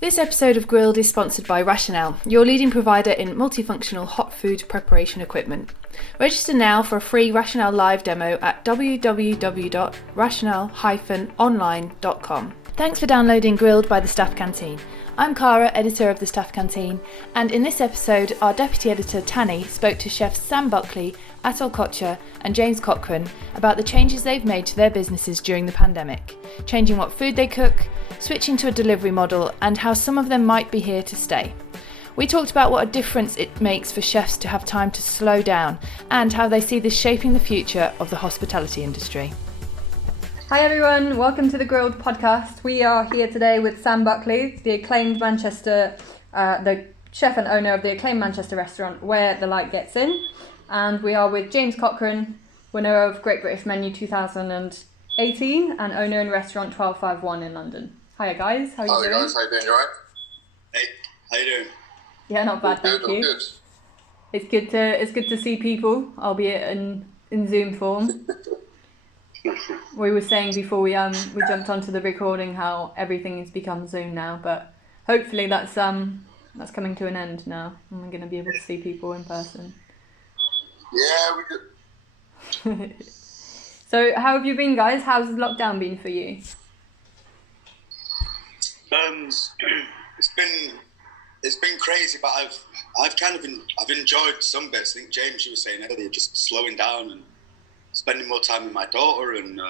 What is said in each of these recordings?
This episode of Grilled is sponsored by Rationale, your leading provider in multifunctional hot food preparation equipment. Register now for a free Rationale live demo at www.rationale-online.com. Thanks for downloading Grilled by the Staff Canteen. I'm Cara, editor of the Staff Canteen, and in this episode, our deputy editor Tanny spoke to chefs Sam Buckley, Atul Kochhar and James Cochran about the changes they've made to their businesses during the pandemic, changing what food they cook, switching to a delivery model, and how some of them might be here to stay. We talked about what a difference it makes for chefs to have time to slow down and how they see this shaping the future of the hospitality industry. Hi everyone, welcome to the Grilled podcast. We are here today with Sam Buckley, the acclaimed the chef and owner of the acclaimed Manchester restaurant Where the Light Gets In. And we are with James Cochran, winner of Great British Menu 2018 and owner in restaurant 1251 in London. Hiya guys, how are you doing? Hi guys, how you doing? You alright? Hey, how you doing? Yeah, not bad, thank you. Good. It's good to see people, albeit in Zoom form. We were saying before we jumped onto the recording how everything has become Zoom now, but hopefully that's coming to an end now, and we're going to be able to see people in person. Yeah, we could. So, how have you been, guys? How's lockdown been for you? It's been crazy, but I've enjoyed some bits. I think James, you were saying earlier, just slowing down and spending more time with my daughter and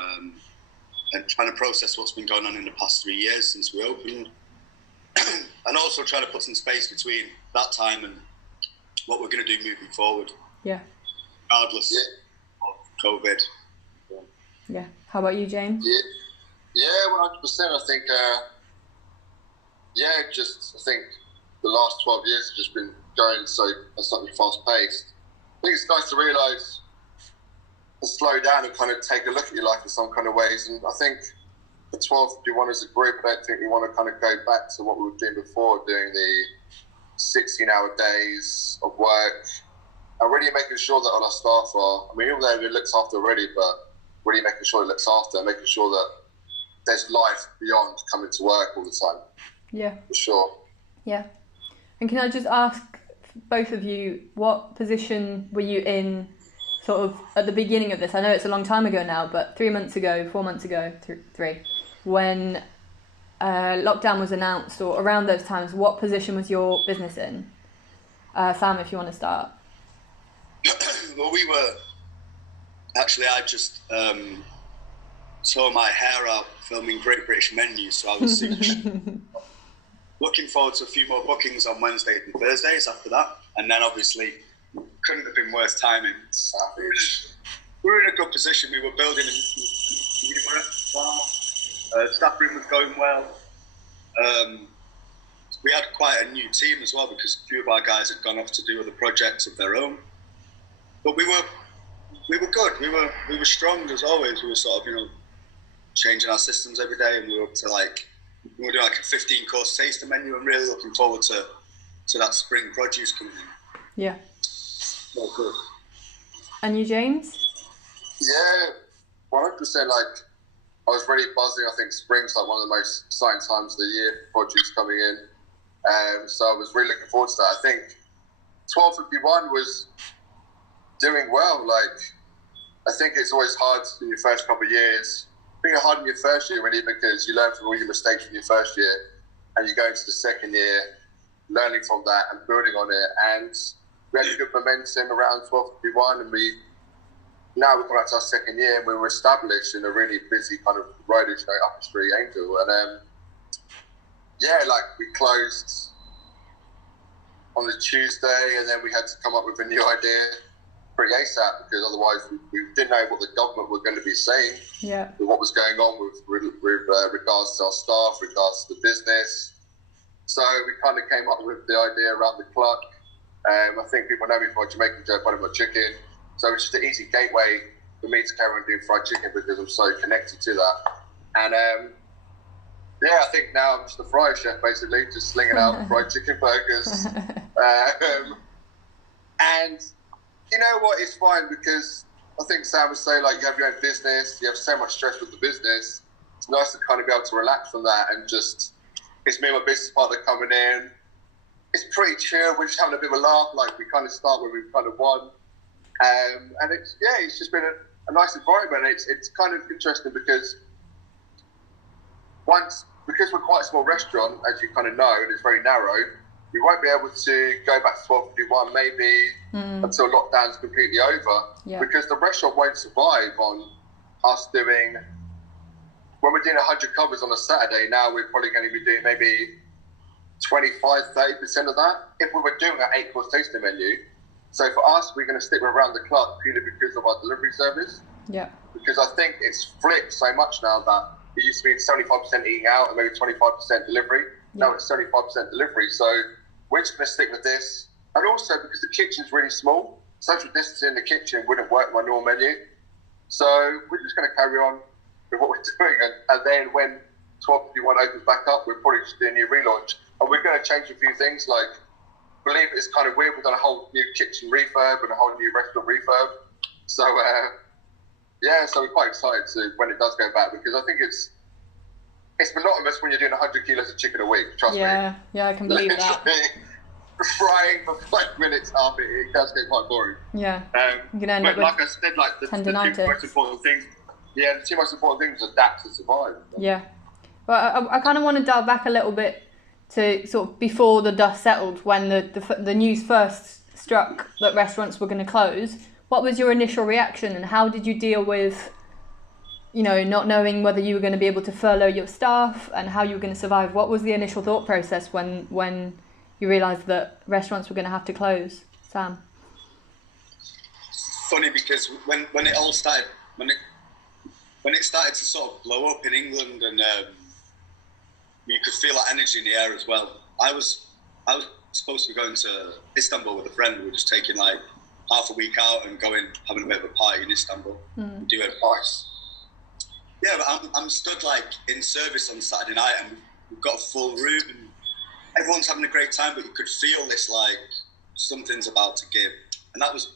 trying to process what's been going on in the past 3 years since we opened, and also trying to put some space between that time and what we're going to do moving forward. Yeah. Regardless of COVID. Yeah. How about you, James? Yeah, 100%. I think, I think the last 12 years have just been going something fast paced. I think it's nice to realise and slow down and kind of take a look at your life in some kind of ways. And I think for 1251 as a group, I don't think we want to kind of go back to what we were doing before, doing the 16-hour days of work, and really making sure that all our staff are, even though it looks after already, but really making sure it looks after, making sure that there's life beyond coming to work all the time. Yeah. For sure. Yeah. And can I just ask both of you, what position were you in sort of at the beginning of this? I know it's a long time ago now, but 4 months ago, when lockdown was announced, or around those times, what position was your business in? Sam, if you want to start. Well, I just tore my hair out filming Great British Menu, so I was looking forward to a few more bookings on Wednesdays and Thursdays after that, and then obviously couldn't have been worse timing. We were in a good position. We were building a staff room was going well. We had quite a new team as well because a few of our guys had gone off to do other projects of their own. But we were good. We were strong as always. We were sort of, changing our systems every day, and we were up to we were doing a 15-course taster menu, and really looking forward to that spring produce coming in. Yeah. Oh, good. And you, James? Yeah, 100%. I was really buzzing. I think spring's one of the most exciting times of the year for produce coming in. So I was really looking forward to that. I think 1251 was doing well. I think it's always hard in your first couple of years. I think it's hard in your first year really, because you learn from all your mistakes from your first year, and you go into the second year learning from that and building on it. And we had good momentum around 1251, and now we're coming out to our second year, and we were established in a really busy kind of road, Upper Street, Angel. And we closed on the Tuesday, and then we had to come up with a new idea pretty ASAP, because otherwise we didn't know what the government were going to be saying. Yeah. With what was going on with regards to our staff, regards to the business. So we kind of came up with the idea around the clock. I think people know me for my Jamaican joke about my chicken. So it's just an easy gateway for me to carry on doing fried chicken, because I'm so connected to that. And I think now I'm just a fryer chef, basically, just slinging out fried chicken burgers. And you know what? It's fine, because I think Sam would say, you have your own business, you have so much stress with the business. It's nice to kind of be able to relax from that and just it's me and my business partner coming in. It's pretty chill. We're just having a bit of a laugh. Like, we kind of start where we've kind of won. And it's just been a nice environment. It's kind of interesting because because we're quite a small restaurant, as you kind of know, and it's very narrow, we won't be able to go back to 1251 maybe until lockdown's completely over. Yeah. Because the restaurant won't survive on us doing, when we're doing 100 covers on a Saturday, now we're probably going to be doing maybe 25-30% of that if we were doing an 8-course tasting menu. So for us, we're going to stick with around the clock purely because of our delivery service. Yeah. Because I think it's flipped so much now that it used to be 75% eating out and maybe 25% delivery. Now it's 75% delivery. So we're just going to stick with this. And also because the kitchen's really small, social distancing in the kitchen wouldn't work my normal menu. So we're just going to carry on with what we're doing. And then when 1251 opens back up, we're probably just doing a new relaunch. And we're going to change a few things. Like, believe it's kind of weird, we've done a whole new kitchen refurb and a whole new restaurant refurb. So, so we're quite excited to when it does go back, because I think it's monotonous when you're doing 100 kilos of chicken a week, trust me. Yeah, I can believe that. Frying for 5 minutes after it does get quite boring. Yeah. But like I said, like the two most important things, the two most important things is adapt to survive. Yeah. Well, I kind of want to dial back a little bit to sort of before the dust settled, when the news first struck that restaurants were going to close. What was your initial reaction, and how did you deal with, not knowing whether you were going to be able to furlough your staff and how you were going to survive? What was the initial thought process when you realised that restaurants were going to have to close, Sam? Funny, because when it all started, when it started to sort of blow up in England, and you could feel that energy in the air as well. I was supposed to be going to Istanbul with a friend. We were just taking like half a week out and having a bit of a party in Istanbul. Do it twice. Yeah, but I'm stood like in service on Saturday night, and we've got a full room, and everyone's having a great time, but you could feel this like something's about to give. And that was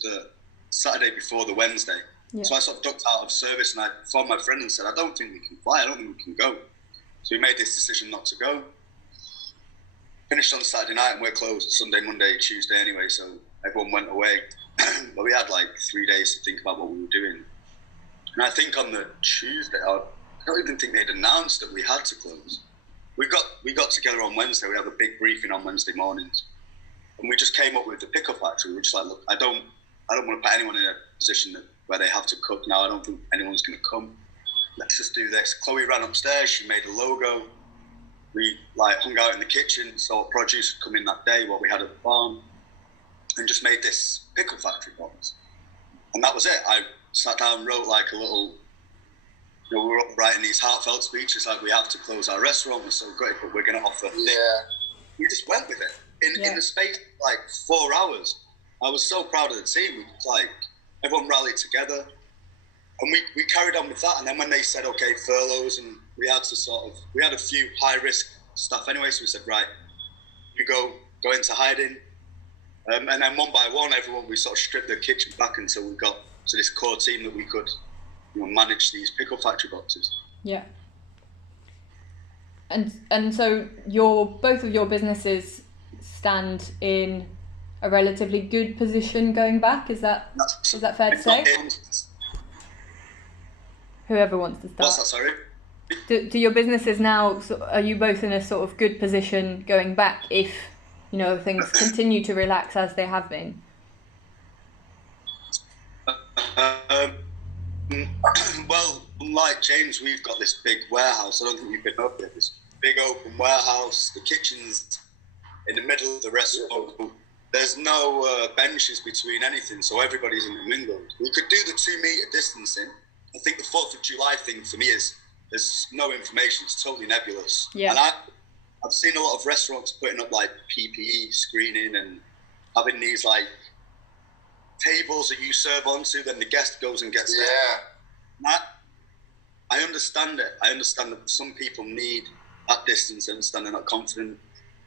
the Saturday before the Wednesday. Yeah. So I sort of ducked out of service, and I phoned my friend and said, I don't think we can fly. I don't think we can go. So we made this decision not to go. Finished on Saturday night, and we're closed Sunday, Monday, Tuesday anyway, so everyone went away. But we had like 3 days to think about what we were doing. And I think on the Tuesday, I don't even think they'd announced that we had to close. We got together on Wednesday. We had a big briefing on Wednesday mornings, and we just came up with the pickle factory. We were just like, look, I don't want to put anyone in a position where they have to cook now. I don't think anyone's going to come. Let's just do this. Chloe ran upstairs. She made a logo. We like hung out in the kitchen, so produce would come in that day, what we had at the farm, and just made this pickle factory box. And that was it. I sat down, wrote like a little, we were writing these heartfelt speeches like, we have to close our restaurant, we're so great, but we're going to offer things. We just went with it. In the space of like 4 hours. I was so proud of the team. Everyone rallied together, and we carried on with that. And then when they said, okay, furloughs, and we had a few high risk stuff anyway, so we said, right, you go into hiding. And then one by one, we sort of stripped the kitchen back until we got to this core team that we could manage these pickle factory boxes. Yeah. And so both of your businesses stand in a relatively good position going back. Is that fair to say? Whoever wants to start. What's that, sorry? Do your businesses now, are you both in a sort of good position going back if, things continue to relax as they have been? Well, unlike James, we've got this big warehouse. I don't think you've been up there. This big open warehouse. The kitchen's in the middle of the restaurant. There's no benches between anything, so everybody's intermingled. We could do the 2 metre distancing. I think the 4th of July thing for me is there's no information. It's totally nebulous. Yeah. And I've seen a lot of restaurants putting up like PPE screening and having these like tables that you serve onto, then the guest goes and gets there. I understand it. I understand that some people need that distance. I understand they're not confident,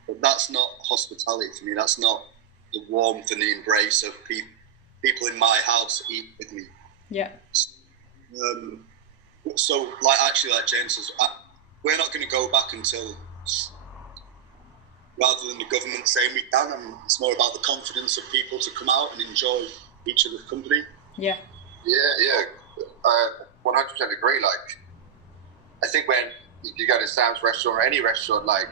but that's not hospitality for me. That's not the warmth and the embrace of people in my house eat with me. Yeah. So like James says, we're not going to go back until rather than the government saying we can, and it's more about the confidence of people to come out and enjoy each other's company. Yeah. Yeah. 100% agree. Like, I think when you go to Sam's restaurant or any restaurant, like,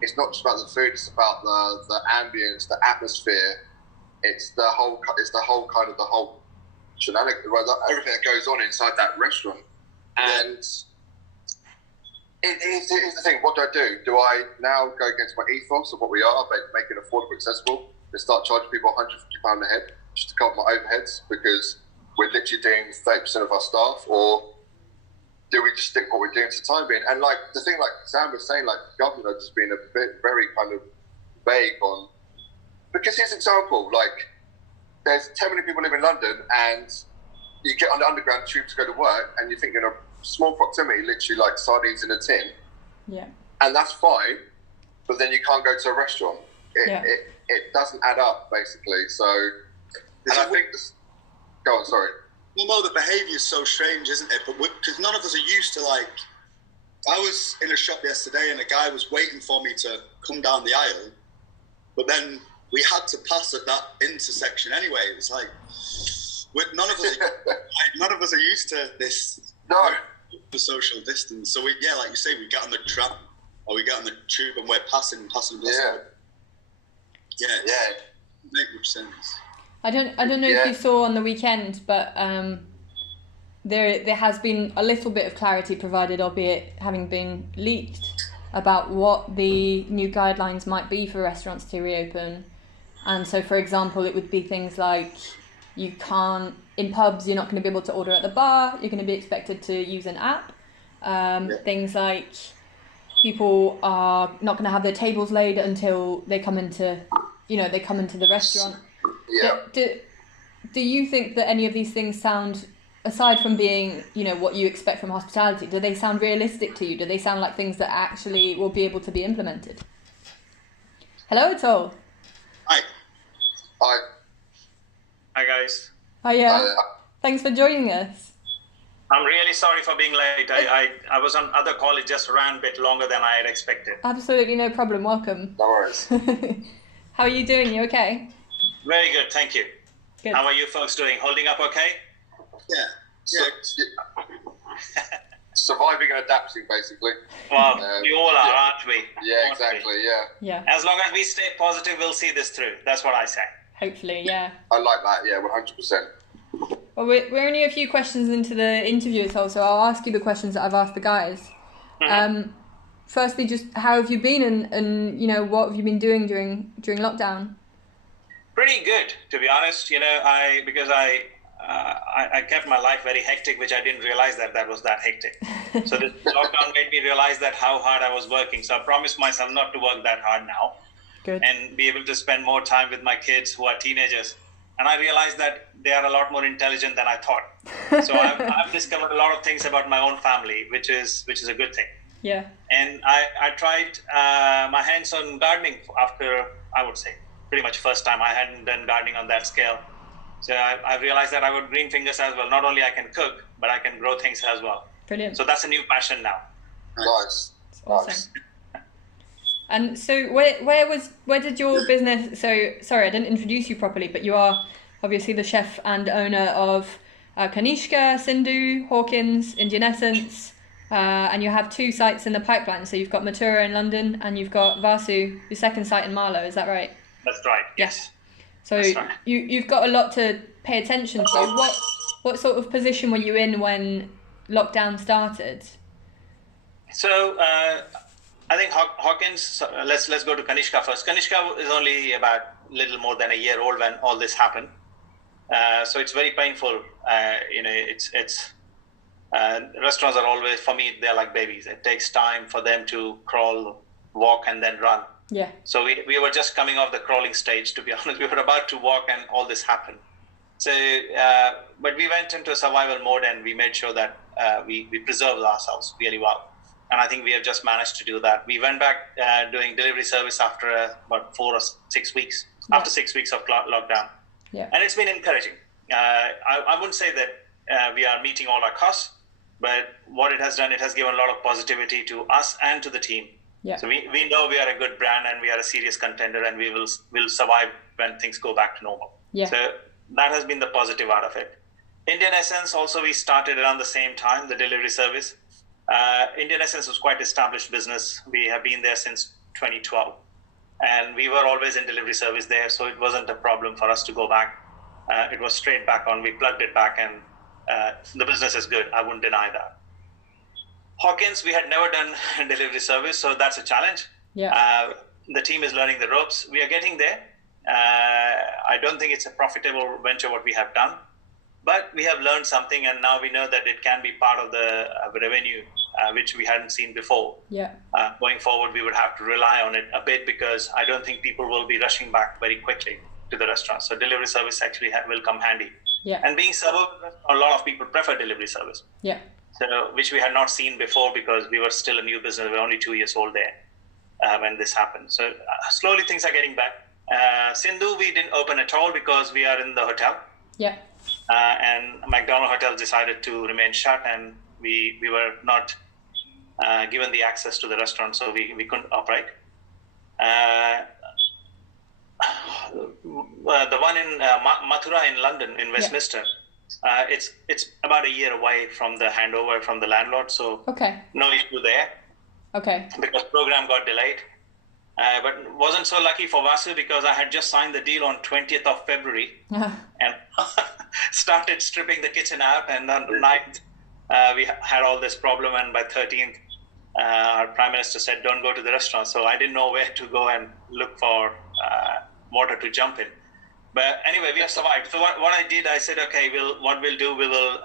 it's not just about the food; it's about the ambience, the atmosphere. It's the whole shenanigans, everything that goes on inside that restaurant. And here's the thing: what do? Do I now go against my ethos of what we are, but make it affordable, accessible, and start charging people £150 a head just to cover my overheads because we're literally doing 30% of our staff, or do we just stick what we're doing for the time being? And like the thing, like Sam was saying, like the government has been a bit very kind of vague on. Because here's an example: like there's 10 million people live in London, and you get on the underground tube to go to work, and you think in a small proximity, literally like sardines in a tin. Yeah. And that's fine, but then you can't go to a restaurant. It doesn't add up, basically. So, and I think this. Go on, sorry. Well, no, the behaviour is so strange, isn't it? But because none of us are used to, like, I was in a shop yesterday and a guy was waiting for me to come down the aisle, but then we had to pass at that intersection anyway. It's like none of us are used to this. No. The social distance. So like you say, we get on the tram or we get on the tube and we're passing. Yeah. Yeah. It makes much sense. I don't know if you saw on the weekend, but there has been a little bit of clarity provided, albeit having been leaked, about what the new guidelines might be for restaurants to reopen. And so, for example, it would be things like you can't, in pubs, you're not going to be able to order at the bar, you're going to be expected to use an app. Things like people are not going to have their tables laid until they come into the restaurant. Yeah. Do you think that any of these things sound, aside from being, what you expect from hospitality, do they sound realistic to you? Do they sound like things that actually will be able to be implemented? Hello, Atul. Hi. Hi guys. Hiya. Thanks for joining us. I'm really sorry for being late. I was on other call. It just ran a bit longer than I had expected. Absolutely no problem. Welcome. No worries. How are you doing? You okay? Very good, thank you. Good. How are you folks doing? Holding up okay? Yeah. Surviving and adapting, basically. Well, we all are, aren't we? Yeah, exactly. Yeah. As long as we stay positive, we'll see this through. That's what I say. Hopefully, yeah. I like that. Yeah, 100%. Well, we're only a few questions into the interview, so I'll ask you the questions that I've asked the guys. Mm-hmm. Firstly, just how have you been, and what have you been doing during lockdown? Pretty good, to be honest. Because I kept my life very hectic, which I didn't realize that was that hectic. So this lockdown made me realize that how hard I was working. So I promised myself not to work that hard now. Good. And be able to spend more time with my kids who are teenagers. And I realized that they are a lot more intelligent than I thought. So I've discovered a lot of things about my own family, which is a good thing. Yeah. And I tried my hands on gardening after, I would say, pretty much first time. I hadn't done gardening on that scale. So I realized that I got green fingers as well. Not only I can cook, but I can grow things as well. Brilliant. So that's a new passion now. Nice. Awesome. Nice. And so where did your business, so sorry I didn't introduce you properly, but you are obviously the chef and owner of Kanishka, Sindhu, Hawkins, Indian Essence, and you have 2 sites in the pipeline. So you've got Matura in London and you've got Vasu, your second site in Marlow, is that right? That's right, yes. So That's right. you've got a lot to pay attention to. What sort of position were you in when lockdown started? So I think Hawkins, let's go to Kanishka first. Kanishka is only about little more than a year old when all this happened. So it's very painful. Restaurants are always, for me, they're like babies. It takes time for them to crawl, walk, and then run. Yeah. So we were just coming off the crawling stage, to be honest. We were about to walk and all this happened. So, but we went into survival mode and we made sure that we preserved ourselves really well. And I think we have just managed to do that. We went back doing delivery service after about 4 or 6 weeks, after 6 weeks of lockdown. Yeah. And it's been encouraging. I wouldn't say that we are meeting all our costs, but what it has done, it has given a lot of positivity to us and to the team. Yeah. So we know we are a good brand and we are a serious contender, and we'll survive when things go back to normal. Yeah. So that has been the positive out of it. Indian Essence also, we started around the same time, the delivery service. Indian Essence was quite established business. We have been there since 2012, and we were always in delivery service there, so it wasn't a problem for us to go back. It was straight back on. We plugged it back, and the business is good. I wouldn't deny that. Hawkins, we had never done delivery service, so that's a challenge. Yeah. The team is learning the ropes. We are getting there. I don't think it's a profitable venture what we have done, but we have learned something, and now we know that it can be part of the revenue, which we hadn't seen before. Yeah. Going forward, we would have to rely on it a bit, because I don't think people will be rushing back very quickly to the restaurant. So delivery service actually will come handy. Yeah. And being suburban, a lot of people prefer delivery service. Yeah. So, which we had not seen before, because we were still a new business. We were only 2 years old there when this happened. So slowly things are getting back. Sindhu, we didn't open at all because we are in the hotel. Yeah. And McDonald Hotels decided to remain shut, and we were not given the access to the restaurant, so we couldn't operate. The one in Mathura in London, in Westminster, it's about a year away from the handover from the landlord, so Okay. no issue there. Okay. Because program got delayed. But wasn't so lucky for Vasu, because I had just signed the deal on 20th of February and started stripping the kitchen out, and on the 9th we had all this problem, and by 13th our Prime Minister said don't go to the restaurant, so I didn't know where to go and look for water to jump in. But anyway, we have survived. So what I did, I said, okay, we will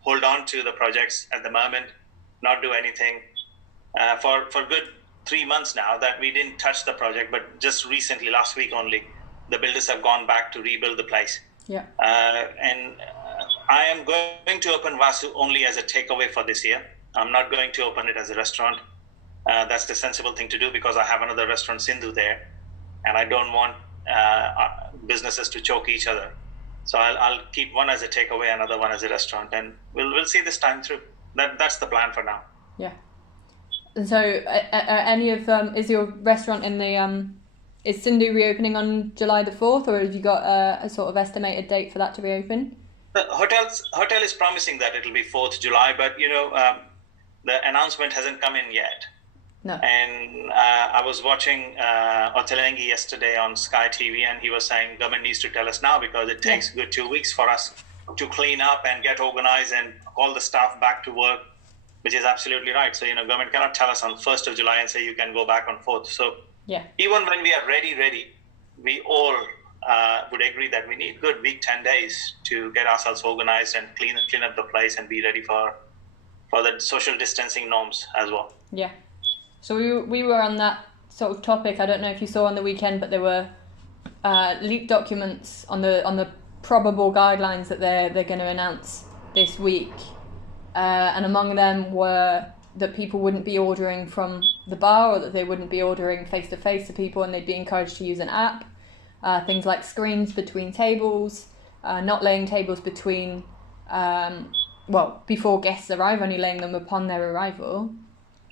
hold on to the projects at the moment, not do anything for good 3 months now that we didn't touch the project. But just recently, last week only, the builders have gone back to rebuild the place. Yeah. And I am going to open Vasu only as a takeaway for this year. I'm not going to open it as a restaurant. That's the sensible thing to do, because I have another restaurant, Sindhu, there, and I don't want businesses to choke each other. So I'll keep one as a takeaway, another one as a restaurant, and we'll see this time through. That's the plan for now. Yeah. And so, any of is your restaurant in the is Sindhu reopening on July the 4th, or have you got a sort of estimated date for that to reopen? The hotel is promising that it'll be 4th July, but the announcement hasn't come in yet. No. And I was watching Ottolenghi yesterday on Sky TV, and he was saying government needs to tell us now, because it takes good 2 weeks for us to clean up and get organized and call the staff back to work, which is absolutely right. So, government cannot tell us on 1st of July and say you can go back on 4th. So even when we are ready, we all would agree that we need good week, 10 days to get ourselves organized and clean up the place and be ready for the social distancing norms as well. Yeah. So we were on that sort of topic. I don't know if you saw on the weekend, but there were leaked documents on the probable guidelines that they're going to announce this week, and among them were that people wouldn't be ordering from the bar, or that they wouldn't be ordering face to face to people, and they'd be encouraged to use an app. Things like screens between tables, not laying tables between before guests arrive, only laying them upon their arrival.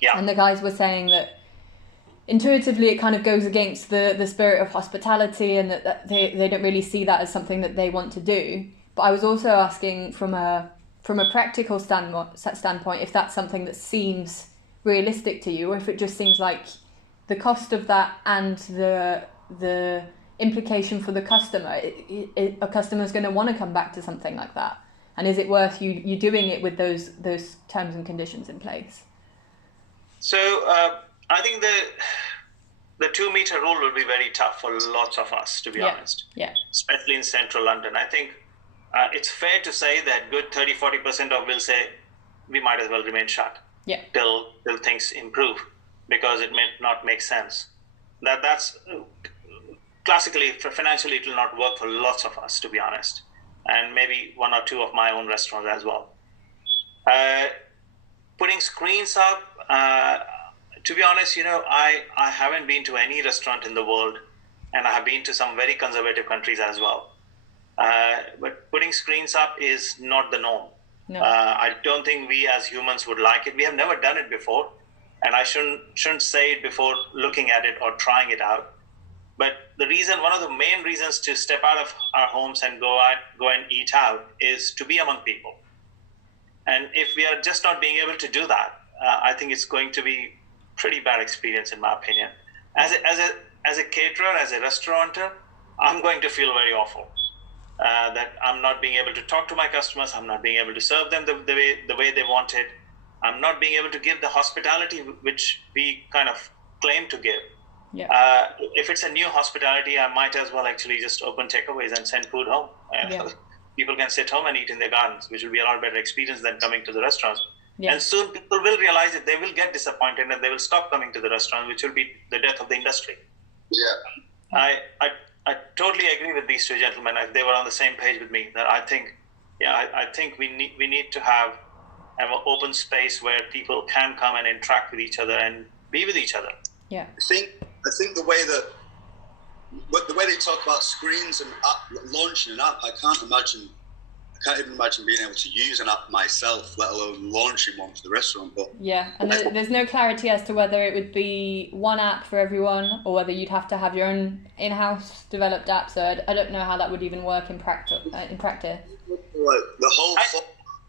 Yeah. And the guys were saying that intuitively it kind of goes against the spirit of hospitality, and that they don't really see that as something that they want to do. But I was also asking from a practical standpoint if that's something that seems realistic to you, or if it just seems like the cost of that and the implication for the customer. A customer's going to want to come back to something like that, and is it worth you doing it with those terms and conditions in place? So I think the 2 meter rule will be very tough for lots of us, to be honest. Yeah. Especially in central London. I think it's fair to say that good 30-40% of will say we might as well remain shut till things improve, because it may not make sense. That's classically, financially, it will not work for lots of us, to be honest, and maybe 1 or 2 of my own restaurants as well. Putting screens up, to be honest, I haven't been to any restaurant in the world, and I have been to some very conservative countries as well. But putting screens up is not the norm. No. I don't think we as humans would like it. We have never done it before. and I shouldn't say it before looking at it or trying it out. But one of the main reasons to step out of our homes and go and eat out is to be among people. And if we are just not being able to do that, I think it's going to be pretty bad experience, in my opinion. As a caterer, as a restaurateur, I'm going to feel very awful that I'm not being able to talk to my customers. I'm not being able to serve them the way they want it. I'm not being able to give the hospitality which we kind of claim to give. Yeah. If it's a new hospitality, I might as well actually just open takeaways and send food home. People can sit home and eat in their gardens, which will be a lot better experience than coming to the restaurants. Yeah. And soon people will realize it. They will get disappointed and they will stop coming to the restaurant, which will be the death of the industry. Yeah. I totally agree with these two gentlemen. They were on the same page with me. That I think we need to have an open space where people can come and interact with each other and be with each other. Yeah. I think the way they talk about screens and launching an app, I can't even imagine being able to use an app myself, let alone launching one for the restaurant. But yeah, and there's no clarity as to whether it would be one app for everyone or whether you'd have to have your own in-house developed app. So I don't know how that would even work in practice. Like the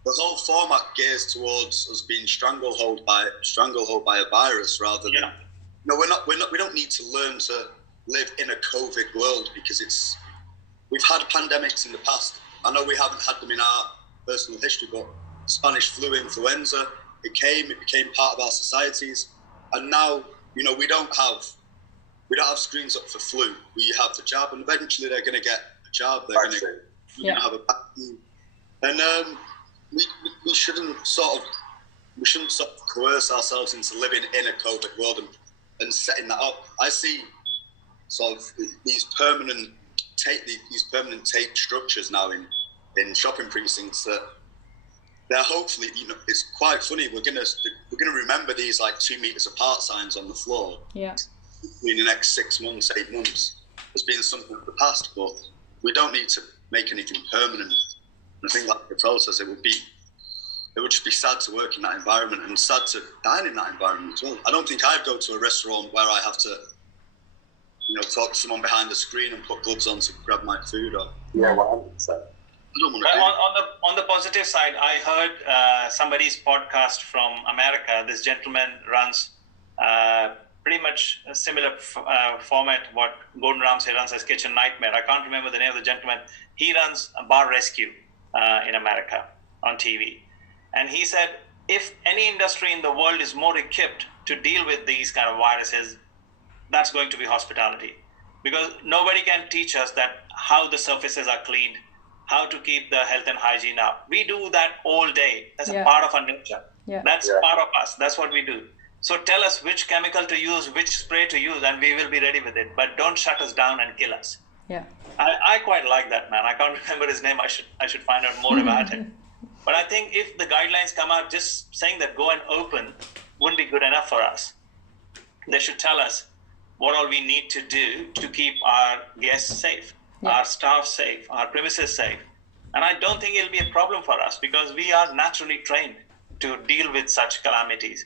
whole format gears towards us being stranglehold by a virus rather than. No, we don't need to learn to live in a COVID world because we've had pandemics in the past. I know we haven't had them in our personal history, but Spanish flu, influenza, it became part of our societies. And now, we don't have screens up for flu. We have the jab, and eventually they're going to get a jab. They're going to have a vaccine. And we shouldn't coerce ourselves into living in a COVID world and setting that up. I see sort of these permanent tape structures now in shopping precincts that they're hopefully, it's quite funny. We're gonna remember these like 2 meters apart signs on the floor. Yeah. In the next 6 months, 8 months, as being something of the past, but we don't need to make anything permanent. And I think, like Patel says, it would just be sad to work in that environment and sad to dine in that environment as well. I don't think I'd go to a restaurant where I have to, talk to someone behind the screen and put gloves on to grab my food. Or 100%. On the positive side, I heard somebody's podcast from America. This gentleman runs pretty much a similar format what Gordon Ramsay runs as Kitchen Nightmare. I can't remember the name of the gentleman. He runs a Bar Rescue in America on TV. And he said, if any industry in the world is more equipped to deal with these kind of viruses, that's going to be hospitality. Because nobody can teach us that how the surfaces are cleaned, how to keep the health and hygiene up. We do that all day. That's a part of our nature. Yeah. That's part of us. That's what we do. So tell us which chemical to use, which spray to use, and we will be ready with it. But don't shut us down and kill us. Yeah. I quite like that man. I can't remember his name. I should find out more about him. But I think if the guidelines come out just saying that go and open wouldn't be good enough for us. They should tell us what all we need to do to keep our guests safe, our staff safe, our premises safe. And I don't think it'll be a problem for us because we are naturally trained to deal with such calamities.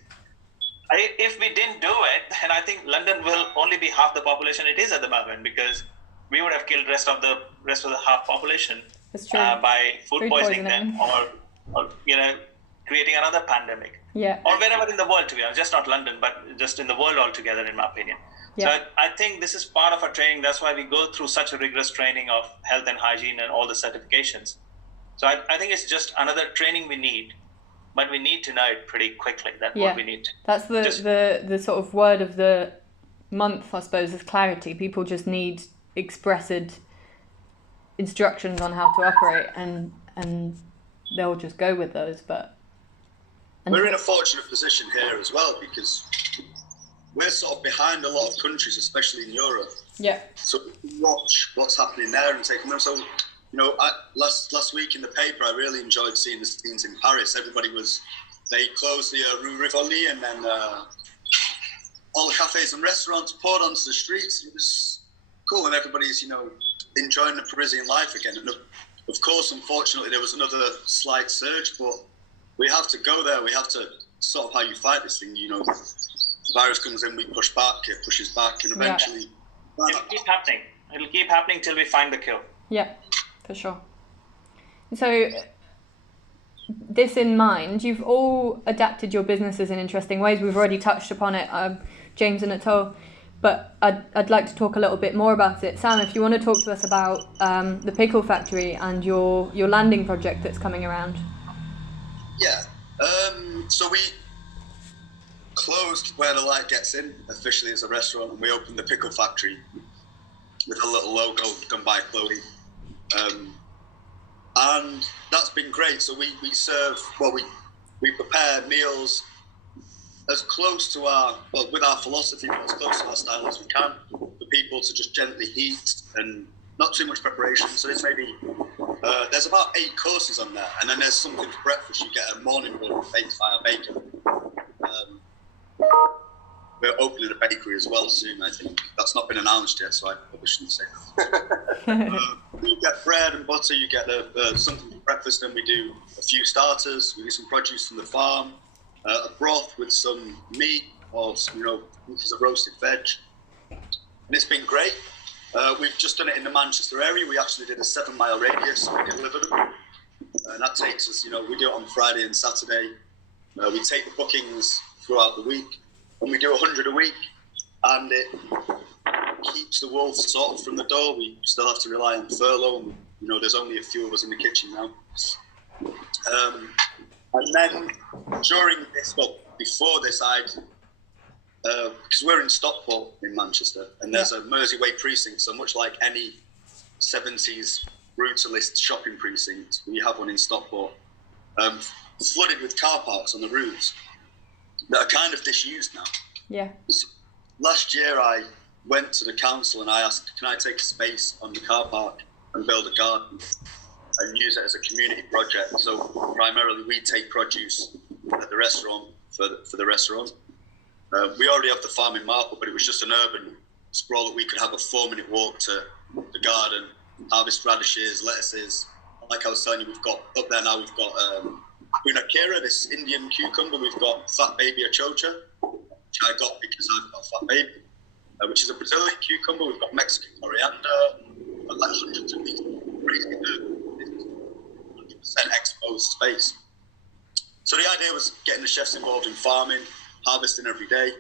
If we didn't do it, then I think London will only be half the population it is at the moment because we would have killed rest of the half population by food poisoning them or creating another pandemic. Yeah. Or wherever in the world, to be honest, just not London, but just in the world altogether, in my opinion. Yeah. So I think this is part of our training. That's why we go through such a rigorous training of health and hygiene and all the certifications. So I think it's just another training we need, but we need to know it pretty quickly. That's what we need. That's the sort of word of the month, I suppose, is clarity. People just need expressed instructions on how to operate, and they'll just go with those. We're in a fortunate position here as well because we're sort of behind a lot of countries, especially in Europe. Yeah. So watch what's happening there and taking them. So, last week in the paper, I really enjoyed seeing the scenes in Paris. They closed the Rue Rivoli, and then all the cafes and restaurants poured onto the streets. It was cool, and everybody's, enjoying the Parisian life again. And of course, unfortunately, there was another slight surge, but we have to go there. We have to sort of how you fight this thing, the virus comes in, we push back, it pushes back, and eventually... It'll keep happening. It'll keep happening till we find the cure. Yeah, for sure. So, this in mind, you've all adapted your businesses in interesting ways. We've already touched upon it, James and Atul, but I'd like to talk a little bit more about it. Sam, if you want to talk to us about the pickle factory and your landing project that's coming around. Yeah, so we closed Where the Light Gets In officially as a restaurant, and we opened the pickle factory with a little logo done by Chloe. And that's been great. So we serve, we prepare meals as close to with our philosophy, as close to our style as we can, for people to just gently heat and not too much preparation. So there's there's about 8 courses on there, and then there's something for breakfast. You get a morning roll baked by our baker. We're opening a bakery as well soon, I think. That's not been announced yet, so I probably shouldn't say that. You get bread and butter, you get something for breakfast, and we do a few starters, we do some produce from the farm, a broth with some meat or pieces of roasted veg. And it's been great. We've just done it in the Manchester area. We actually did a 7-mile radius, so we delivered them. And that takes us, we do it on Friday and Saturday. We take the bookings throughout the week. And we do 100 a week, and it keeps the wolves sort of from the door. We still have to rely on furlough, and there's only a few of us in the kitchen now. And then during this, before this, because we're in Stockport in Manchester, and there's a Mersey precinct, so much like any 70s brutalist shopping precinct, we have one in Stockport, flooded with car parks on the roofs that are kind of disused now. Yeah. So last year I went to the council and I asked, can I take a space on the car park and build a garden and use it as a community project? So primarily we take produce at the restaurant for the restaurant. We already have the farm in Marple, but it was just an urban sprawl that we could have a 4-minute walk to the garden, harvest radishes, lettuces. Like I was telling you, we've got up there now, we've got Punakira, this Indian cucumber. We've got fat baby achocha, which I got because I've got fat baby, which is a Brazilian cucumber. We've got Mexican coriander, like hundreds of these crazy 100% exposed space. So the idea was getting the chefs involved in farming, harvesting every day.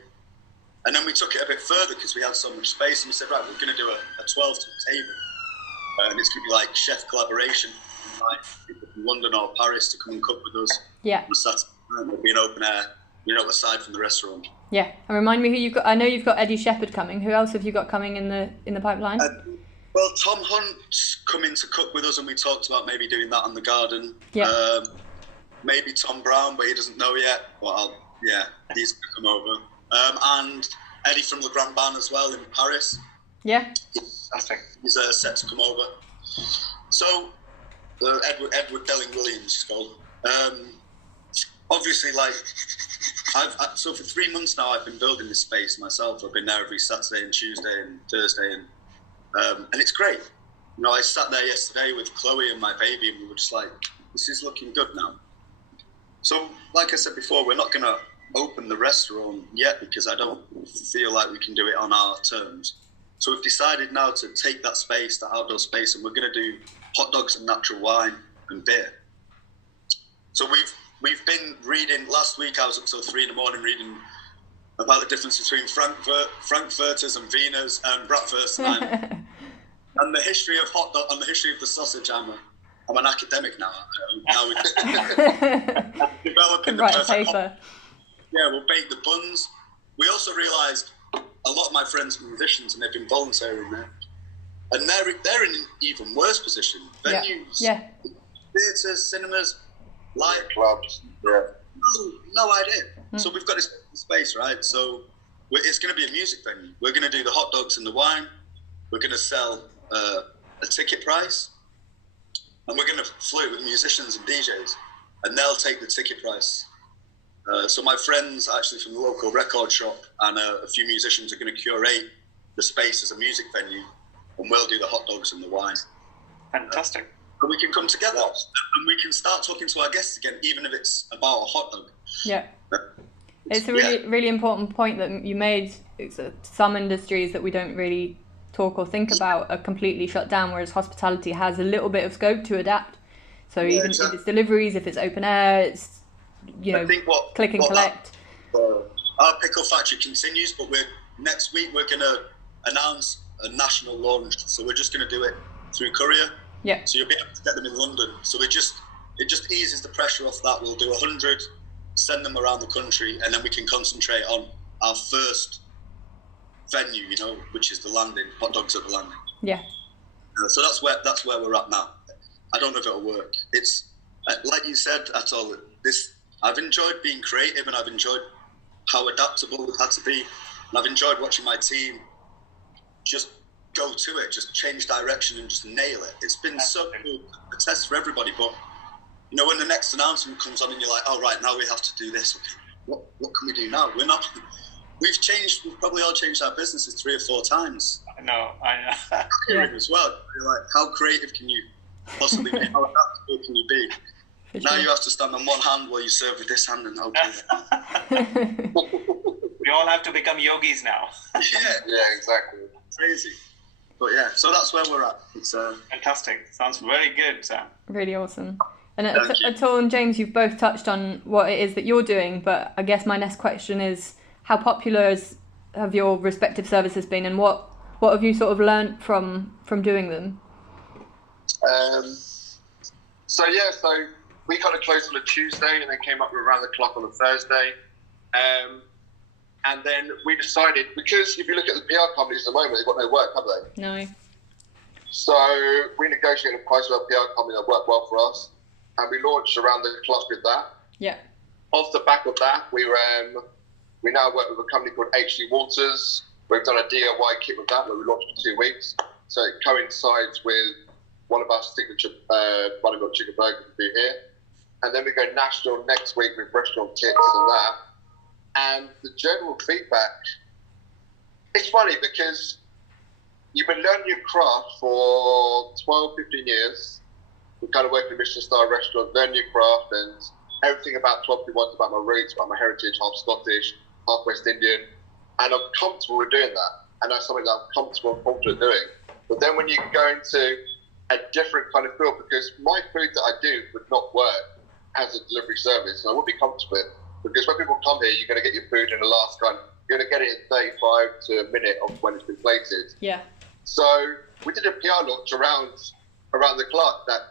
And then we took it a bit further because we had so much space, and we said, right, we're going to do a 12-ton table. And it's going to be like chef collaboration. Like people from London or Paris to come and cook with us. Yeah. On Saturday, it'll be an open air, aside from the restaurant. Yeah. And remind me who you've got. I know you've got Eddie Shepherd coming. Who else have you got coming in the pipeline? Well, Tom Hunt's coming to cook with us, and we talked about maybe doing that on the garden. Yeah. Maybe Tom Brown, but he doesn't know yet. Well, he's going to come over. And Eddie from Le Grand Ban as well in Paris. Yeah. He's set to come over. So. Edward Delling Williams, he's called. Obviously, so for 3 months now, I've been building this space myself. I've been there every Saturday and Tuesday and Thursday, and it's great. I sat there yesterday with Chloe and my baby, and we were just like, this is looking good now. So, like I said before, we're not going to open the restaurant yet because I don't feel like we can do it on our terms. So we've decided now to take that space, that outdoor space, and we're going to do hot dogs and natural wine and beer. So we've been reading. Last week I was up till 3 a.m. reading about the difference between Frankfurters and Wieners and Bratwurst and the history of hot dog and the history of the sausage. I'm an academic now. Now we're developing the perfect paper. Yeah, we'll bake the buns. We also realised a lot of my friends are musicians and they've been volunteering there. And they're in an even worse position. Venues, theatres, cinemas, live clubs. No idea. So we've got this space, right? So it's going to be a music venue. We're going to do the hot dogs and the wine. We're going to sell a ticket price. And we're going to flirt with musicians and DJs. And they'll take the ticket price. So my friends actually from the local record shop and a few musicians are going to curate the space as a music venue. And we'll do the hot dogs and the wine. Fantastic. And we can come together and we can start talking to our guests again, even if it's about a hot dog. Yeah. It's a really important point that you made. Some industries that we don't really talk or think about are completely shut down, whereas hospitality has a little bit of scope to adapt. So even if it's deliveries, if it's open air, it's click and collect. Our pickle factory continues, but next week we're going to announce a national launch. So we're just going to do it through courier. Yeah. So you'll be able to get them in London. So it just eases the pressure off that. We'll do 100, send them around the country, and then we can concentrate on our first venue, which is the landing, hot dogs at the landing. Yeah. So that's where we're at now. I don't know if it'll work. It's like you said, Atul. I've enjoyed being creative, and I've enjoyed how adaptable we've had to be, and I've enjoyed watching my team just go to it, just change direction and just nail it. It's been so cool, a test for everybody. But when the next announcement comes on and you're like, oh right, now we have to do this. Okay, what can we do now? We've probably all changed our businesses 3 or 4 times. I know. As well. You're like, how creative can you possibly be? How adaptable can you be? Now you have to stand on one hand while you serve with this hand and okay. We all have to become yogis now. Yeah, exactly. Crazy. But yeah, so that's where we're at. It's fantastic. Sounds very good, Sam. Really awesome. And Atul and James, you've both touched on what it is that you're doing, but I guess my next question is, how popular have your respective services been, and what have you sort of learnt from doing them? So we kind of closed on a Tuesday and then came up with around the clock on a Thursday. And then we decided, because if you look at the PR companies at the moment, they've got no work, have they? No. So we negotiated a price with a PR company that worked well for us, and we launched around the clock with that. Yeah. Off the back of that, we now work with a company called HD Waters. We've done a DIY kit with that, where we launched for 2 weeks. So it coincides with one of our signature buttermilk chicken burgers we do here. And then we go national next week with restaurant kits and that. And the general feedback, it's funny because you've been learning your craft for 12, 15 years. We kind of work in a Michelin-star restaurant, learn your craft, and everything about 12 people about my roots, about my heritage, half Scottish, half West Indian. And I'm comfortable with doing that. And that's something that I'm comfortable and confident doing. But then when you go into a different kind of field, because my food that I do would not work as a delivery service, and I would be comfortable with. Because when people come here, you're going to get your food in the last you're going to get it in 35 to a minute of when it's been plated. Yeah. So we did a PR launch around the clock that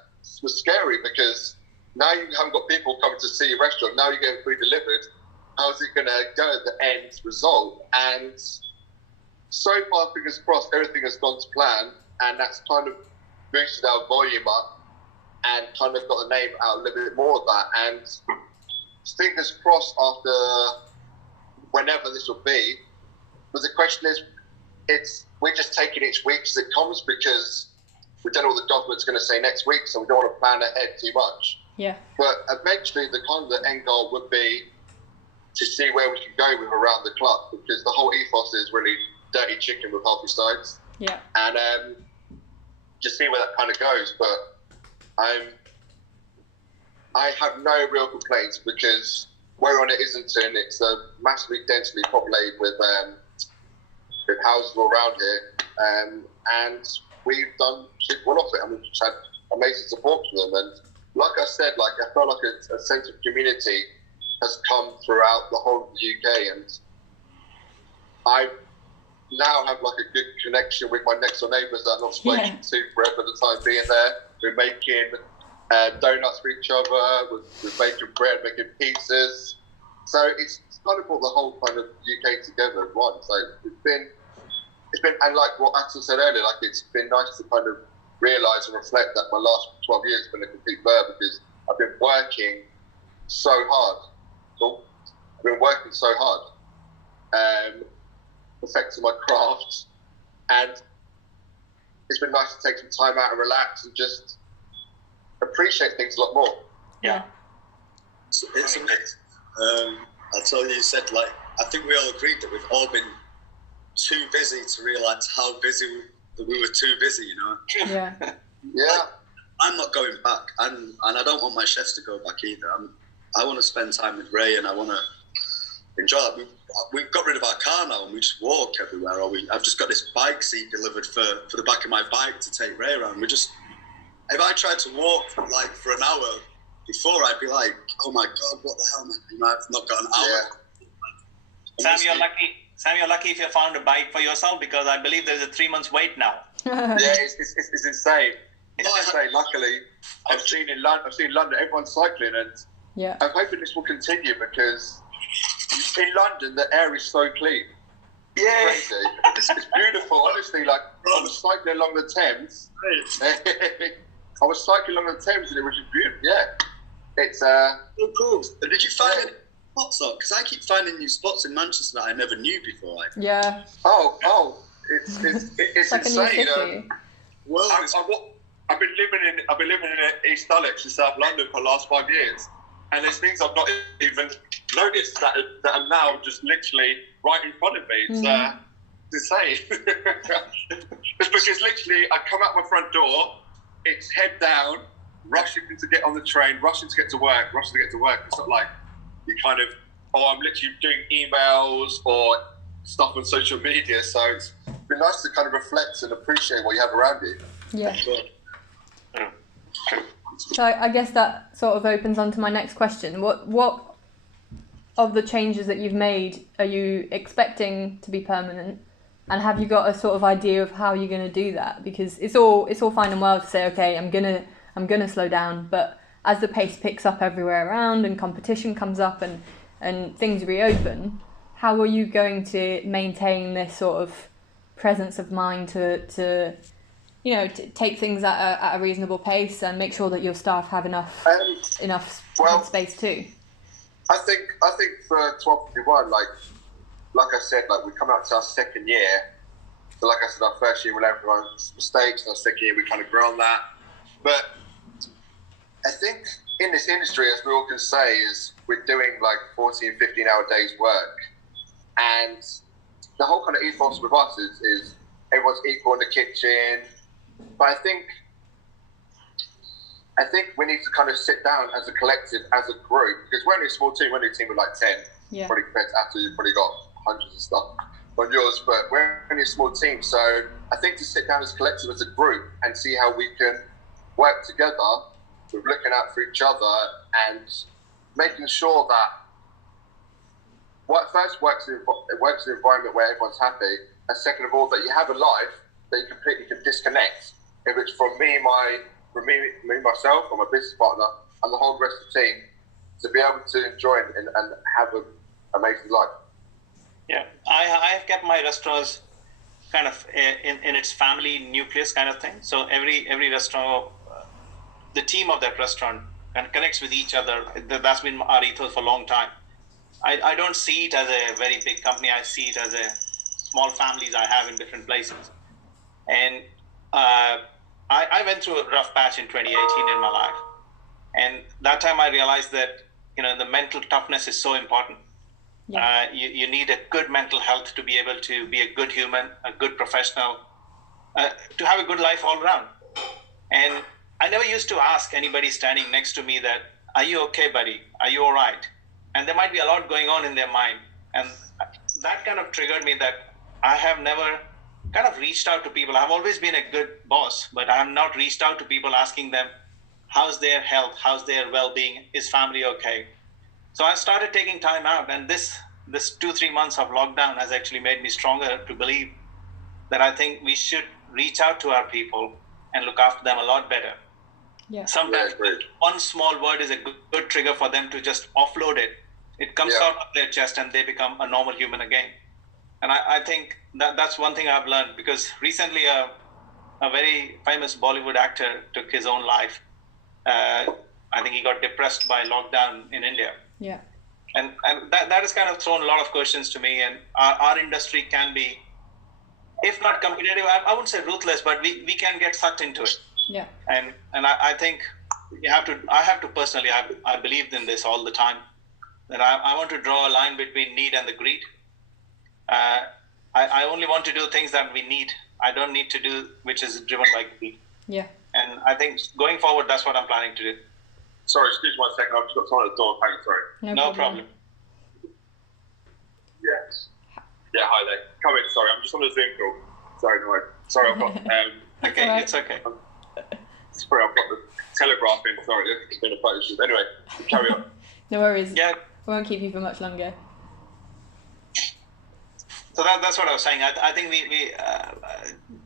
was scary, because now you haven't got people coming to see your restaurant. Now you're getting food delivered. How's it going to go at the end result? And so far, fingers crossed, everything has gone to plan, and that's kind of boosted our volume up and kind of got the name out a little bit more of that. And fingers crossed after whenever this will be. But the question is, we're just taking each week as it comes, because we don't know what the government's going to say next week, so we don't want to plan ahead too much. Yeah. But eventually the end goal would be to see where we can go with around the clock, because the whole ethos is really dirty chicken with healthy sides. Yeah. And just see where that kind of goes. But I have no real complaints, because we're on at Islington. It's massively densely populated with houses all around here, and we've done shit well off it, and we've just had amazing support from them. And like I said, I felt like a sense of community has come throughout the whole of the UK, and I now have a good connection with my next door neighbours that I've not spoken to forever the time being there. We're making donuts for each other, we're making bread, making pizzas. So it's kind of brought the whole kind of UK together as one. So it's been, and like what Atul said earlier, it's been nice to kind of realise and reflect that my last 12 years has been a complete blur, because I've been working so hard. I've been working so hard, perfecting my craft, and it's been nice to take some time out and relax and just appreciate things a lot more. Yeah. It's amazing. I'll tell you said, I think we all agreed that we've all been too busy to realise how busy we were too busy, Yeah. Yeah. I'm not going back, and I don't want my chefs to go back either. I want to spend time with Ray, and I want to enjoy that. We've got rid of our car now and we just walk everywhere. I've just got this bike seat delivered for the back of my bike to take Ray around. If I tried to walk for an hour before, I'd be like, oh my God, what the hell, man? I've not got an hour. Sam, you're lucky if you found a bike for yourself, because I believe there's a 3 months wait now. Yeah, it's insane. It's insane. Luckily, I've seen London, everyone's cycling, and I'm hoping this will continue, because in London the air is so clean. Yeah, it's crazy. It's beautiful. Honestly, I was cycling along the Thames. I was cycling along the Thames, and it was just beautiful. Yeah, it's so cool. Did you find any spots up? Because I keep finding new spots in Manchester that I never knew before. Yeah. Oh, it's like insane. A new city. I've been living in East Dulwich in South London for the last 5 years, and there's things I've not even noticed that are now just literally right in front of me. It's insane. It's because literally I come out my front door, it's head down, rushing to get on the train, rushing to get to work. It's not like you kind of, I'm literally doing emails or stuff on social media. So it's been nice to kind of reflect and appreciate what you have around you. Yeah. So I guess that sort of opens on to my next question. What of the changes that you've made are you expecting to be permanent? And have you got a sort of idea of how you're going to do that? Because it's all fine and well to say, okay, I'm gonna slow down, but as the pace picks up everywhere around and competition comes up and things reopen, how are you going to maintain this sort of presence of mind to take things at a reasonable pace and make sure that your staff have enough space too? I think for 1251, like I said, we come out to our second year. So like I said, our first year we learned from our mistakes, and our second year we kind of grew on that. But I think in this industry, as we all can say, is we're doing 14, 15-hour days work. And the whole kind of ethos with us is everyone's equal in the kitchen. But I think we need to kind of sit down as a collective, as a group, because we're only a small team. We're only a team of 10. Yeah. Probably compared to Atul, you've probably got hundreds of stuff on yours, but we're only a small team. So I think to sit down as a collective, as a group, and see how we can work together with looking out for each other and making sure that first works in an environment where everyone's happy, and second of all, that you have a life that you completely can disconnect. If it's from me, myself, or my business partner, and the whole rest of the team, to be able to enjoy it and have an amazing life. Yeah, I have kept my restaurants kind of in its family nucleus kind of thing. So every restaurant, the team of that restaurant connects with each other. That's been our ethos for a long time. I don't see it as a very big company. I see it as a small families I have in different places. And I went through a rough patch in 2018 in my life. And that time I realized that, the mental toughness is so important. Yeah. You need a good mental health to be able to be a good human, a good professional, to have a good life all around. And I never used to ask anybody standing next to me that, are you okay, buddy? Are you all right? And there might be a lot going on in their mind. And that kind of triggered me that I have never kind of reached out to people. I've always been a good boss, but I have not reached out to people asking them, how's their health? How's their well-being? Is family okay? So I started taking time out, and this 2-3 months of lockdown has actually made me stronger to believe that I think we should reach out to our people and look after them a lot better. Yeah. Sometimes one small word is a good trigger for them to just offload it. It comes out of their chest and they become a normal human again. And I think that's one thing I've learned, because recently a very famous Bollywood actor took his own life. I think he got depressed by lockdown in India. Yeah. And that has kind of thrown a lot of questions to me. And our industry can be, if not competitive, I wouldn't say ruthless, but we can get sucked into it. Yeah. And I think I have to personally, I believe in this all the time, that I want to draw a line between need and the greed. I only want to do things that we need. I don't need to do which is driven by greed. Yeah. And I think going forward, that's what I'm planning to do. Sorry, excuse me 1 second. I've just got someone at the door. Sorry. No problem. Yes. Yeah, hi there. Come in, sorry, I'm just on a Zoom call. Sorry, no, sorry, I've got... Okay, right. it's okay. Sorry, I've got the telegraph in, sorry, it's been a photo shoot. Anyway, carry on. No worries. Yeah. We won't keep you for much longer. So that's what I was saying. I think we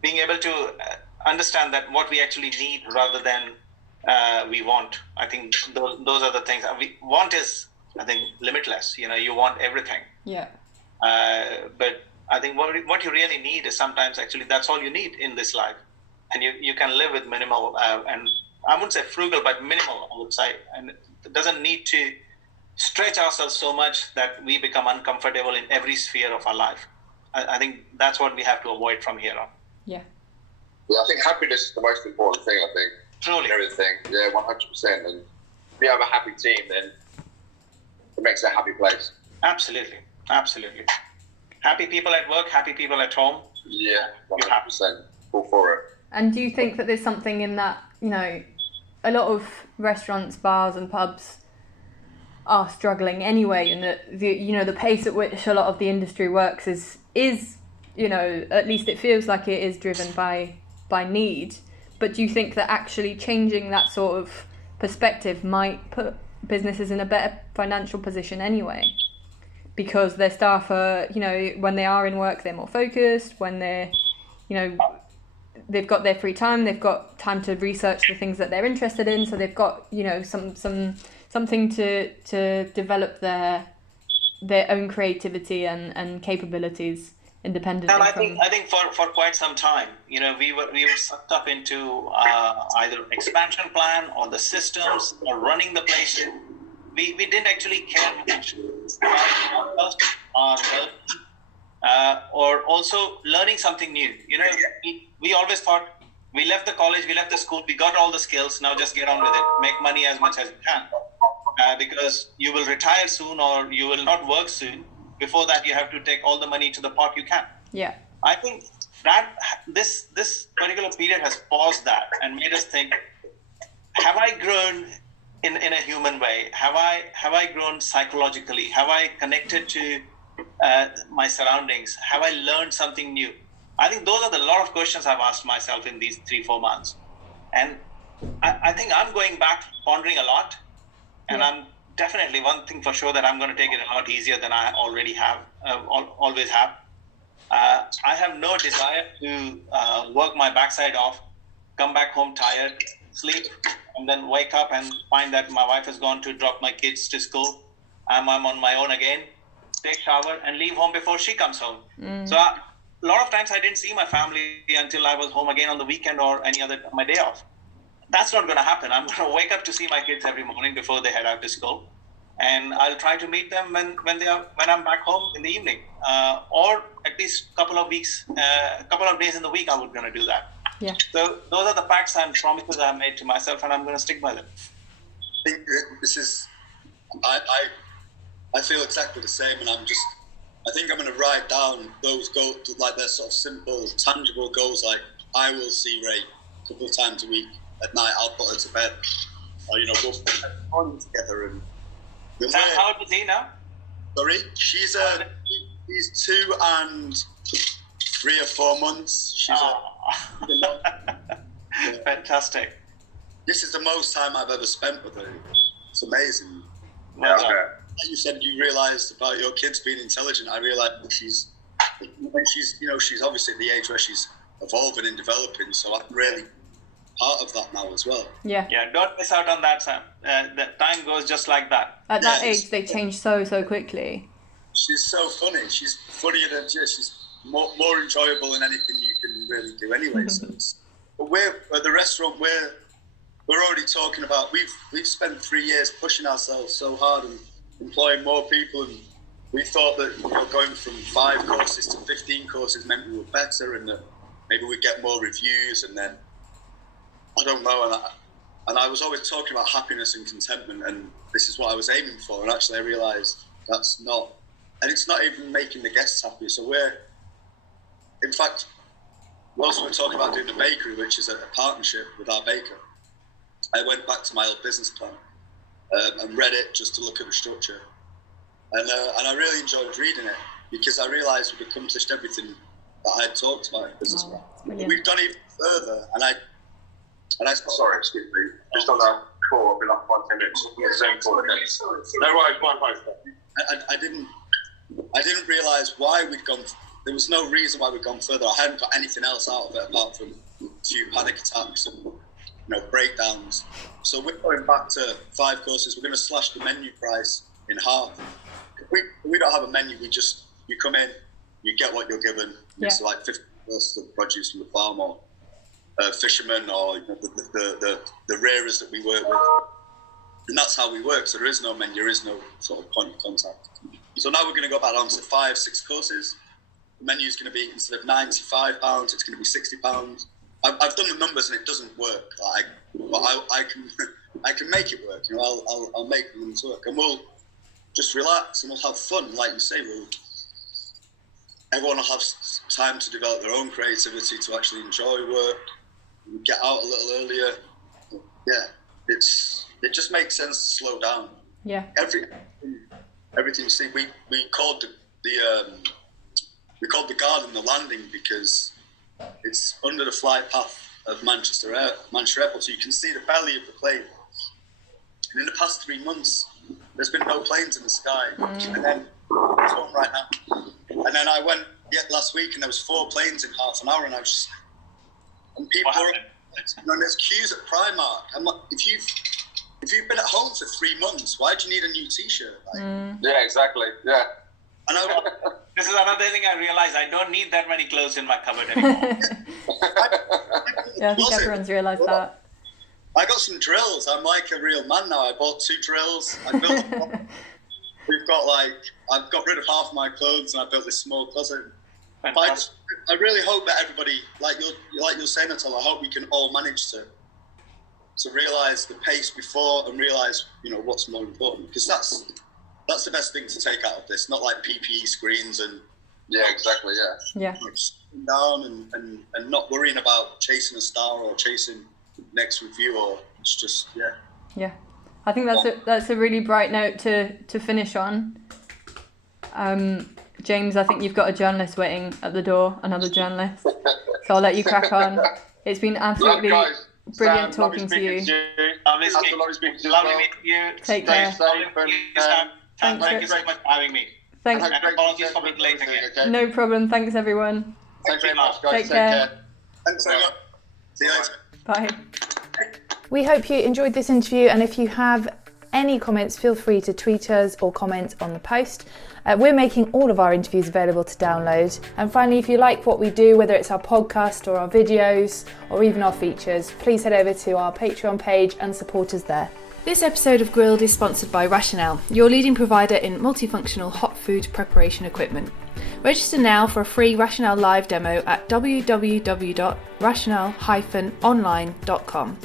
being able to understand that what we actually need rather than we want. I think those are the things. Want is, I think, limitless. You want everything. Yeah. But I think what you really need is sometimes actually that's all you need in this life, and you can live with minimal and I wouldn't say frugal, but minimal. I would say, and it doesn't need to stretch ourselves so much that we become uncomfortable in every sphere of our life. I think that's what we have to avoid from here on. Yeah. Yeah, I think happiness is the most important thing, I think. Truly. In everything. Yeah, 100%. And if you have a happy team, then it makes it a happy place. Absolutely. Absolutely. Happy people at work, happy people at home. Yeah, 100%. All for it. And do you think that there's something in that, a lot of restaurants, bars and pubs are struggling anyway, and that the pace at which a lot of the industry works is at least it feels like it is driven by need. But do you think that actually changing that sort of perspective might put businesses in a better financial position anyway? Because their staff are, when they are in work, they're more focused. When they're, they've got their free time, they've got time to research the things that they're interested in. So they've got, something to develop their own creativity and capabilities independently. And I think for quite some time, we were sucked up into either expansion plan or the systems or running the place. We didn't actually care much about our or also learning something new. We always thought we left the college, we left the school, we got all the skills, now just get on with it, make money as much as you can. Because you will retire soon or you will not work soon. Before that, you have to take all the money to the pot you can. Yeah. I think that this particular period has paused that and made us think, have I grown in a human way? Have I grown psychologically? Have I connected to my surroundings? Have I learned something new? I think those are the lot of questions I've asked myself in these 3-4 months. And I think I'm going back pondering a lot. And I'm definitely, one thing for sure, that I'm going to take it a lot easier than I already have, always have. I have no desire to work my backside off, come back home tired, sleep, and then wake up and find that my wife has gone to drop my kids to school. I'm on my own again, take shower and leave home before she comes home. So a lot of times I didn't see my family until I was home again on the weekend or my day off. That's not going to happen. I'm going to wake up to see my kids every morning before they head out to school, and I'll try to meet them when I'm back home in the evening, or at least a couple of days in the week. I was going to do that. Yeah. So those are the pacts and promises I've made to myself, and I'm going to stick by them. I think this is. I feel exactly the same, and I think I'm going to write down those goals, like they're sort of simple, tangible goals. Like I will see Ray a couple of times a week. At night, I'll put her to bed, or we'll spend morning together. And Sam, how old is he now? Sorry, he's 2 and 3 or 4 months. She's Fantastic. This is the most time I've ever spent with her. It's amazing. Well done. You said you realised about your kids being intelligent. I realised that she's obviously at the age where she's evolving and developing. So I'm really part of that now as well. Yeah. Don't miss out on that, Sam. The time goes just like that. At that age, they change so quickly. She's so funny. She's funnier than she's more enjoyable than anything you can really do anyway. But we're at the restaurant. We're already talking about. We've spent 3 years pushing ourselves so hard and employing more people, and we thought that going from 5 courses to 15 courses meant we were better, and that maybe we'd get more reviews, and then. I don't know, and I was always talking about happiness and contentment, and this is what I was aiming for. And actually, I realised that's not, and it's not even making the guests happy. So in fact, whilst we're talking about doing the bakery, which is a partnership with our baker, I went back to my old business plan and read it just to look at the structure, and I really enjoyed reading it. because I realised we've accomplished everything that I had talked about in business. We've gone even further, and I sorry, excuse me. Just on that call, I've been up 10 minutes. Same call again. No worries, fine. I didn't realise why we'd gone. There was no reason why we'd gone further. I hadn't got anything else out of it apart from a few panic attacks and breakdowns. So we're going back to 5 courses. We're going to slash the menu price in half. We don't have a menu. You come in, you get what you're given. Yeah. It's like 50 courses of produce from the farm, or fishermen, or the rearers that we work with. And that's how we work. So there is no menu, there is no sort of point of contact. So now we're going to go back on to 5-6 courses. The menu is going to be, instead of £95, it's going to be £60. I've done the numbers and it doesn't work. But I can make it work. I'll make them work, and we'll just relax and we'll have fun. Like you say, everyone will have time to develop their own creativity, to actually enjoy work, get out a little earlier. Yeah, it just makes sense to slow down. Yeah. Everything you see, we called the garden the landing, because it's under the flight path of Manchester Airport, so you can see the belly of the plane. And in the past 3 months, there's been no planes in the sky, and then there's one right now. And then I went last week, and there was 4 planes in half an hour, and I was just, and people are, and there's queues at Primark. I'm like, if you've been at home for 3 months, why do you need a new T-shirt? Yeah, exactly. Yeah. And this is another thing I realized. I don't need that many clothes in my cupboard anymore. Yeah, I think everyone's realised that. I got some drills. I'm like a real man now. I bought 2 drills. I built. I've got rid of half my clothes, and I built this small closet. I really hope that everybody, like you're saying, Atul, I hope we can all manage to realise the pace before, and realise what's more important, because that's the best thing to take out of this. Not like PPE screens and exactly, down and not worrying about chasing a star or chasing next review, or it's just Yeah, I think that's a really bright note to finish on. James, I think you've got a journalist waiting at the door, another journalist. So I'll let you crack on. It's been absolutely brilliant talking to you. Lovely speaking to you. Lovely meeting you. Take care. Thank you so much for having me. Thanks. And apologies for being late again. Okay. No problem. Thanks, everyone. Thanks very much, guys. Take care. Thanks so much. See you later. Bye. We hope you enjoyed this interview, and if you have any comments, feel free to tweet us or comment on the post. We're making all of our interviews available to download. And finally, if you like what we do, whether it's our podcast or our videos or even our features, please head over to our Patreon page and support us there. This episode of Grilled is sponsored by Rationale, your leading provider in multifunctional hot food preparation equipment. Register now for a free Rationale live demo at www.rationale-online.com.